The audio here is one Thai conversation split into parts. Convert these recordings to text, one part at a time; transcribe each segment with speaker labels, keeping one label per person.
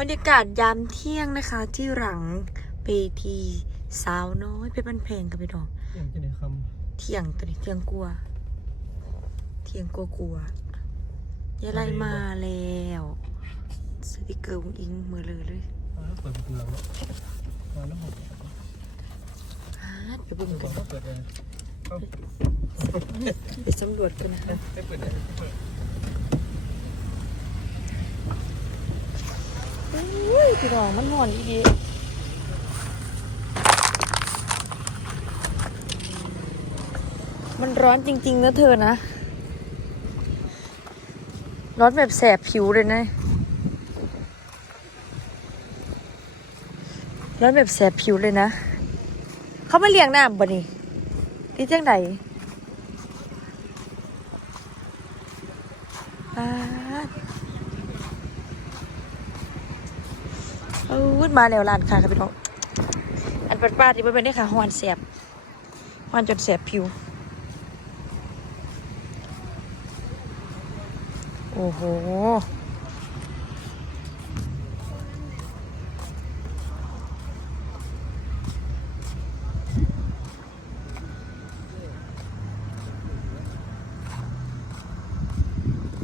Speaker 1: บรรยากาศยามเที่ยงนะคะ ที่หลังเวทีสาวน้อยเพชรบ้านเพลงกับพี่น้อง
Speaker 2: อย่างจะได้ค
Speaker 1: เที่ยงตัวนี้เที่ยงกลัว เที่ยงกลัวกลัวๆยายไล่มาแล้วสติกเกอร์วงอิงมือเลยเลยำ
Speaker 2: อ่าเปิดประตูหลังแล้วมาแล้วหก
Speaker 1: ฮาดเดี๋ยวเบุ้ง
Speaker 2: เปิ
Speaker 1: กั
Speaker 2: ด
Speaker 1: น
Speaker 2: เปิดเลยเอา
Speaker 1: ไปสำรวจกันนะคะ
Speaker 2: ให้เปิดเลยเปิด
Speaker 1: อุ้ยพี่น้องมันหอนอีดีมันร้อนจริง ๆ นะเธอนะ ร้อนแบบแสบผิวเลยนะ ร้อนแบบแสบผิวเลยนะ เขาไมาเลี้ยงน้ำบ่นี่ที่เจังไดปาดเออมาแล้วร้านค้าครับพี่น้องอันปัดป้าที่มันเป็นได้ค่ะฮอนแสบฮอนจนแสบผิวโอ้โห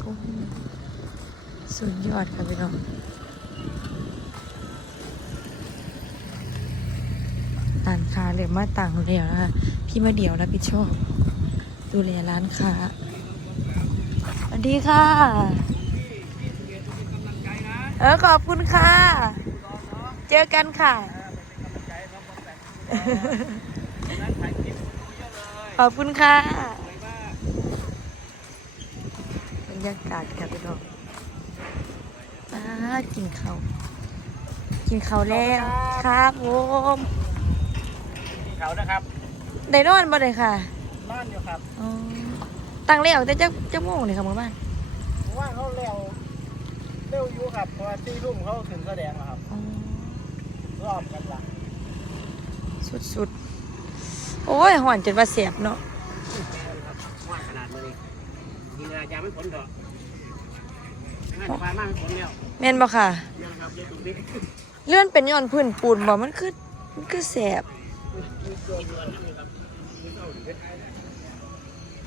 Speaker 1: โอ้โหสุดยอดค่ะพี่น้องานค้าเลยมาต่างเดียวนะคะพี่มาเดี่ยวรับผิดชอบดูแลร้านค้าสวัสดีค่ะ เออขอบคุณค่ะ เจอกันค่ะ ขอบคุณค่ะบรรยากาศค่ะพี่น้องอ่ากินข้าวกินข้าวแล้วครับผม
Speaker 2: เขานะครับ
Speaker 1: ได้นอนบ่ได้ค่ะ
Speaker 2: บ้านอยู่ครับ
Speaker 1: อ๋อตั้งแล้วแต่จะจะโมงเลยค่ะหมื่อบ้าน
Speaker 2: ว่าเขาเร็วเร็วอยู่ครับเพราะว่าตีรุ่มเขาถึงแสดงแล้วครับ
Speaker 1: อ๋อ
Speaker 2: รอบกันหลัง
Speaker 1: สุดๆ โอ้ยหอนจนว่าเสียบเนาะ
Speaker 3: ว่าขนาดนี้ยิงอาจารย์ไม่ผลเถอะงานฟ้ามากไม่ผลแล้ว
Speaker 1: แม่นบ่ค่ะ
Speaker 3: นี่นะครับเดี๋ยวดูดิ
Speaker 1: เลื่อนเป็นย้อนพื้นปูนบ่มันคือมันคือแสบ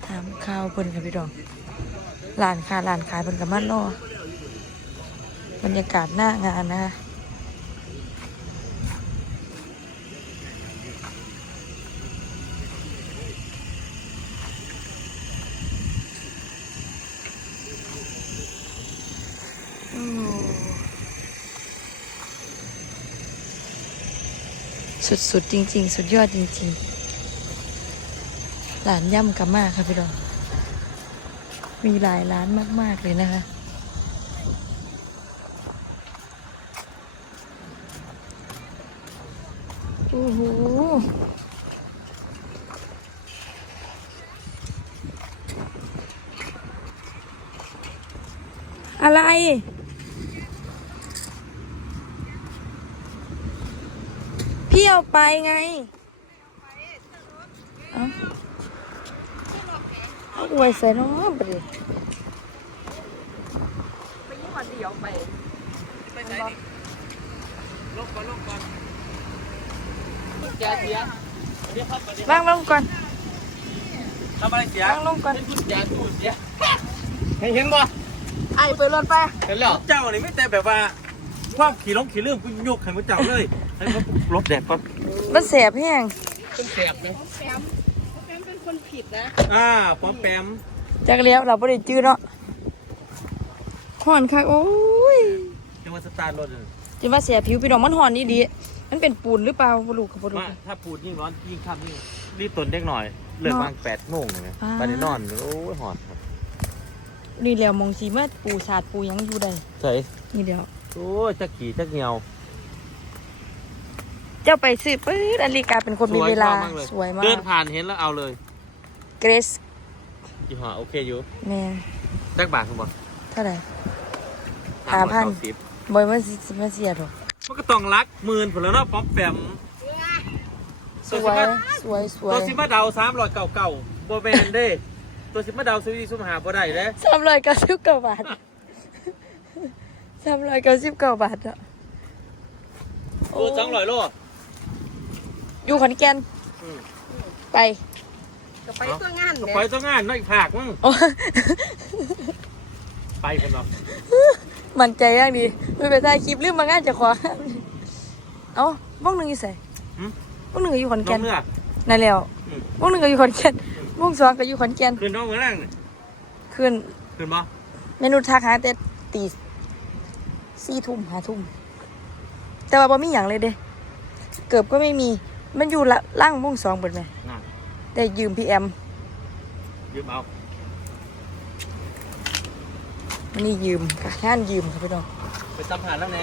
Speaker 1: ถามข่าวเพิ่นค่ะพี่ดองหลานค่ะหลานขายเพิ่นกับมันรอบรรยากาศหน้างานนะคะ สุดๆจริง ๆ สุดยอดจริง ๆ ร้านย่ำกับมากค่ะพี่ดอง มีหลายร้านมาก ๆ เลยนะคะ โอ้โหอะไร พี่เอา ไปไงเอ้าเอาอวยใส่น้องไปดิไปยี่ห้อเดียวไป
Speaker 3: ไปไหนดิลงก่อนลงก่อนแกเสียเดี๋ยวครับเดี๋ยว
Speaker 1: วางลงก่อน
Speaker 3: ทำอะไรเสียวา
Speaker 1: งลงก่อน
Speaker 3: เป็นกุญแจตู้เสียเห็นเห็นบ่
Speaker 1: ไอ้เปิดรถไป
Speaker 3: เห็นแล้วเจ้านี่ไม่แต่แบบว่า ความขี่ลงขี่เรื่องกูยกให้มึงเจ้าเลยให้มันลบแดดก่อน
Speaker 1: มันแสบแห้ง
Speaker 3: เป็นแสบเลย
Speaker 4: แปมแปมเป็นคนผิดนะ
Speaker 3: อ่าพร้อมแปม
Speaker 1: จากเลี้ยวเราไม่ได้จื้อเนาะหอนคักโอ้ย
Speaker 3: จังหวัดสตาร์รถเลย
Speaker 1: จะมาเสียผิวพี่น้องมันหอนนี่ดีมันเป็นปูนหรือเปล่าบลูกกับบลูก
Speaker 3: มาถ้าพูดยิ่งร้อนยิ่งค่ำยิ่งรีบตนเด็กหน่อย เลิก
Speaker 1: เนาะ
Speaker 3: วางแปดโมงเลยนะ
Speaker 1: อ่า
Speaker 3: ไปในนอนโอ้ยหอนครับ
Speaker 1: นี่เลี้ยวมองสีมาปูสาดปูหยังอยู่ได้
Speaker 3: ใช่
Speaker 1: นี่เดียว
Speaker 3: โอ้ยจะขี่จะเหี่ยว
Speaker 1: เจ้าไปซื้อปื๊ดอลิกาเป็นคนมีเวลา
Speaker 3: ชอบกย
Speaker 1: สวยมาก
Speaker 3: เดินผ่านเห็นแล้วเอาเลย
Speaker 1: เกรซ
Speaker 3: ยี่ห้อโอเคอยู่
Speaker 1: แม่
Speaker 3: แจ็คบาทคุณบอล
Speaker 1: เท่าไหร่ ห้าพัน
Speaker 3: สิบบ
Speaker 1: อยมันสิมาเสียหรอก
Speaker 3: มันก็ต้องรักหมื่นผลแล้วเนาะป๊อปแปม
Speaker 1: สวย สวยสว
Speaker 3: ตัวยซิมาเดาสามร้อยเก่าเก่าโบแมนเด้ ตัวซิมาเดาซื้อซุมหาบ่ได้เด้
Speaker 1: สามร้อยเก้าสิบเก้าบาท สามร้อยเก้าสิบเก้าบาทอะ
Speaker 3: กูสองร้อยโล
Speaker 1: อยู่ขอนแก่น
Speaker 3: อืม
Speaker 1: ไป
Speaker 4: ก็ไปตัวงาน
Speaker 3: ก็
Speaker 4: เนี่ย
Speaker 3: ไปต้องงานน้อยผากมึง
Speaker 1: โอ้
Speaker 3: ไปกันหรอก
Speaker 1: มันใจย่างดีไม่ไปถ่ายคลิปลืมมางานเจะขอเอ้าบ้องหนึ่งอยู่ใส่
Speaker 3: หืม
Speaker 1: บ้องหนึ่งก็อยู่ขอน
Speaker 3: น้อ
Speaker 1: แก่
Speaker 3: ง
Speaker 1: น
Speaker 3: เมื่อ
Speaker 1: นั่นแล้ว
Speaker 3: อืม
Speaker 1: บ้องหนึ่งก็อยู่ขอนแก่นบ้องสองก็อยู่ขอนแก่น
Speaker 3: คืนน้องเมื่อแรงนี่
Speaker 1: ขึ้น
Speaker 3: คืนบ่
Speaker 1: เมนูทักหาแต่ตี สี่ทุ่มหาทุ่มแต่ว่าบ่มีอย่างเลยเด้เกือบก็ไม่มี มันอยู่ละล่างม่วงสองเบิดไหม
Speaker 3: น่ะ
Speaker 1: แต่ยืมพี่แอม
Speaker 3: ยืมเอา
Speaker 1: มันนี่ยืมค่ะงานยืมค่ะพี่น้อง
Speaker 3: ไปสัมผัสแล้วแน่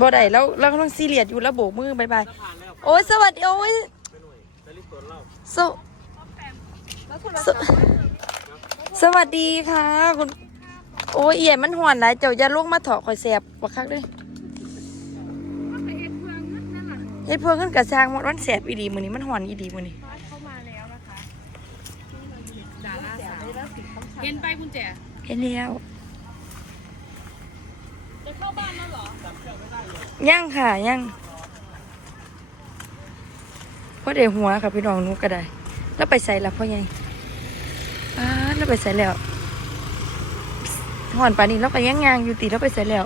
Speaker 1: บ่ได้แล้วเรากำลังซีเรียสอยู่แล้วโบกมือบายบาย
Speaker 3: สัมผัสแล้ว
Speaker 1: โอ้ยสวัสดีโอ้ย
Speaker 3: ไปหน่วยจะรีบตรวจเหล่า
Speaker 1: สวสวสวัสดีค่ะ คุณ โอ้ยเอี่ยมันหอนหลายเจ้าอย่าลงมาเถาะคอยแสบบักคักเลยเฮ็ดเพื่อนขึ้นกระซางหมดวันแสบอีดีมือนี้มันหอนอีดีมือนี้
Speaker 4: เห็นไปกุญแจ
Speaker 1: เห็นแล้ว
Speaker 4: จะเข้าบ้านแล้วเหรอ
Speaker 1: ยังค่ะยังพ่อเดี่ยวหัวค่ะพี่น้องนูก็ได้ แล้วไปใส่ละพ่อใหญ่อ้าแล้วไปใส่แล้ว หอนปานนี้แล้วก็ยังยางอยู่ตีแล้วไปใส่แล้ว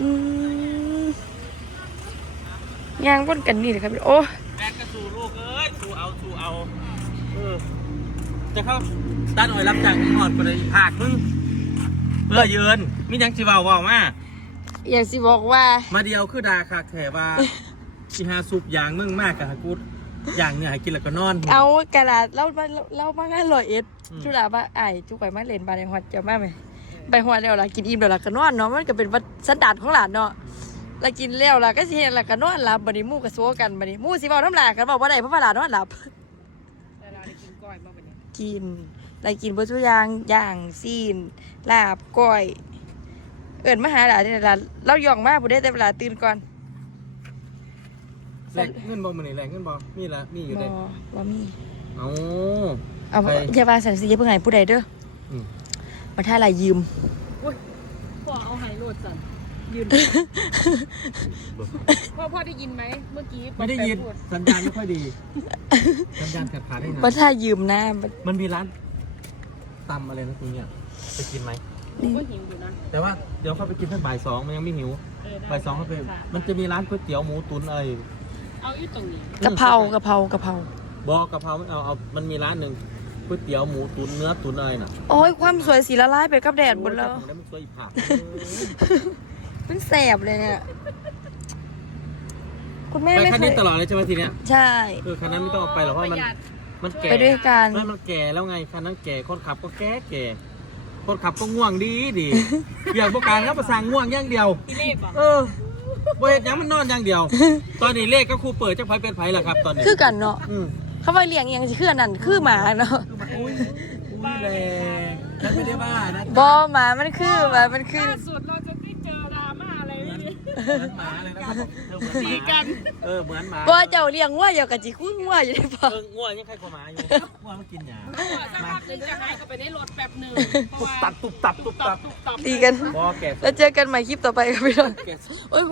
Speaker 1: อืมยางบนกันนี่เลยครับพี่โอ้
Speaker 3: แม่ก็สู่ลูกเอ้ยสู่เอาสู่เอาเออจะเข้าตัดอ้อยรับจ้างหอดไปเลยผากมึงเออยืนมีหยังสิเว้าเว้ามา
Speaker 1: อยากสิบอกว่า
Speaker 3: มาเดียวคือดาคาแถว่าสิหาสูบยางมึงมากกะหากู อย่างเนี่ยให้กินแล้วก็นอน
Speaker 1: เอากระดาษเล่ามาเล่ามางานลอยเอ็ด
Speaker 3: อืม
Speaker 1: จุฬาว่าไอ้ายจุกไปมาเล่นบาในฮอดเจะมาไหมไปฮอดแล้วล่ะกินอิ่มแล้วล่ะก็นอนเนาะมันก็เป็นวัดสันดานของหลานเนาะแล้วกินแล้วล่ะก็สิเห็นล่ะก็นอนหลับบัดนี้หมู่ก็โซกันบัดนี้หมู่สิเว้าน้ำลายกันบอกว่าได้เพราะว่าหลานนอนหลับ
Speaker 4: เวลาได้กินก้อยมาวันนี้
Speaker 1: กินได้กินบ่ทุกอย่างย่างซีน ลาบก้อย เอิ้นมาหาหลานนี่ล่ะเราย่องมาบ่ได้แต่เวลาตื่นก่อน
Speaker 3: แรงเงินบ่มื้อนี้แรงเงินบ่มีละมีอยู่
Speaker 1: บ่
Speaker 3: เด้
Speaker 1: บ่มี
Speaker 3: เอา
Speaker 1: เอา
Speaker 3: ไป
Speaker 1: อย่าว่าสันสิอย่าเพิ่งให้ผู้ใดเด้อ
Speaker 3: อืม
Speaker 1: มาถ้าลายยืม
Speaker 4: พ่อเอาไฮโรดสั่นยืน พ่อพ่อได้ยินไหมเมื่อกี้
Speaker 3: ไม่ได้ยิน
Speaker 4: พู
Speaker 3: สัญญาณไม่ค่อยดี สัญญาณขาดขาดได้
Speaker 1: มา
Speaker 3: นะ
Speaker 1: ถ้ายืมนะ
Speaker 3: มันมีร้านตำอะไรนะตรงเนี้ยไปกินไหม
Speaker 4: หนูก็หิวอยู่นะ
Speaker 3: แต่ว่าเดี๋ยวเข้าไปกินตั้งบ่ายสองมันยังไม่หิว
Speaker 4: เออได้
Speaker 3: บ่ายสองเข้าไป
Speaker 4: ค่ะ
Speaker 3: มันจะมีร้านก๋วยเตี๋ยวหมูตุ๋นอะไร
Speaker 4: เอาอยู่ตรงนี้
Speaker 1: กะเพรากะเพรากะเพรา
Speaker 3: บอกกะเพราไม่เอาเอามันมีร้านหนึ่งก๋วยเตี๋ยวหมูตุ๋นเนื้อตุ๋นอะไรน่ะ
Speaker 1: โอ้ยความสวยสีละลายไปกับแดดหมดแล้ว
Speaker 3: โอ้ยถ้าผมได้มันสวยอีกผัก
Speaker 1: มันแสบเลยเนี่ย คุณแม่
Speaker 3: ไป
Speaker 1: ไม่
Speaker 3: คัน
Speaker 1: เค
Speaker 3: นี้
Speaker 1: ย
Speaker 3: ตลอดเลยใช่ไหมทีเนี้ย
Speaker 1: ใช่
Speaker 3: เออคันนั้นไม่ต้องเอาไปหรอกเพราะมันมันแก่
Speaker 1: ไปด้วยกัน
Speaker 3: ไม่มันแก่แล้วไงคันนั้นแก่คนขับก็แก่แก่คนขับก็ง่วงดีดี อยากประการแล้วประสางง่วงอย่างเดียว
Speaker 4: พี่เลขบอก
Speaker 3: เออ บ่เห็นยังมันนอนอย่างเดียว ตอนนี้เลขก็ครูเปิดจะไผเป็นไผล่ะครับ ตอนนี้
Speaker 1: คือกันเนาะ
Speaker 3: อืม
Speaker 1: เขาว่าเลี้ยงอหยังสิคืออันนั้นคือหมาเนาะ
Speaker 3: อุ้ยอุ้ยแรงฉันไม่ได้บ้านะ
Speaker 1: บอหมามันคือหมามันคือ
Speaker 4: ล่าสุดเราจะได้เจอดราม่าอะไรไหมเนี่ย
Speaker 3: เหมือนหมาเลยนะครับเธอเหมือนห
Speaker 4: ตี
Speaker 3: มา
Speaker 4: กัน
Speaker 3: เออเหมือนหมา
Speaker 1: บอเจ้าเลี้ยงวัวเจ้ากับจิคุ้งวัวอยู่ได้ปะ
Speaker 3: เออง่วงยังใครกว่าหมาอยู่ ง่วงมันกินหญ้า
Speaker 4: สักพักนึงจะหายก็ไปในรถแป๊บหนึ่งเพราะ
Speaker 3: ตุบ
Speaker 4: ว่า
Speaker 3: ตับตุบตับตุบตับ
Speaker 4: ตุบตับ
Speaker 1: ตีกัน
Speaker 3: บอแก่
Speaker 1: แล้วเจอกันใหม่คลิปต่อไปครับพี่น้อง
Speaker 3: แก่
Speaker 1: โอ้ย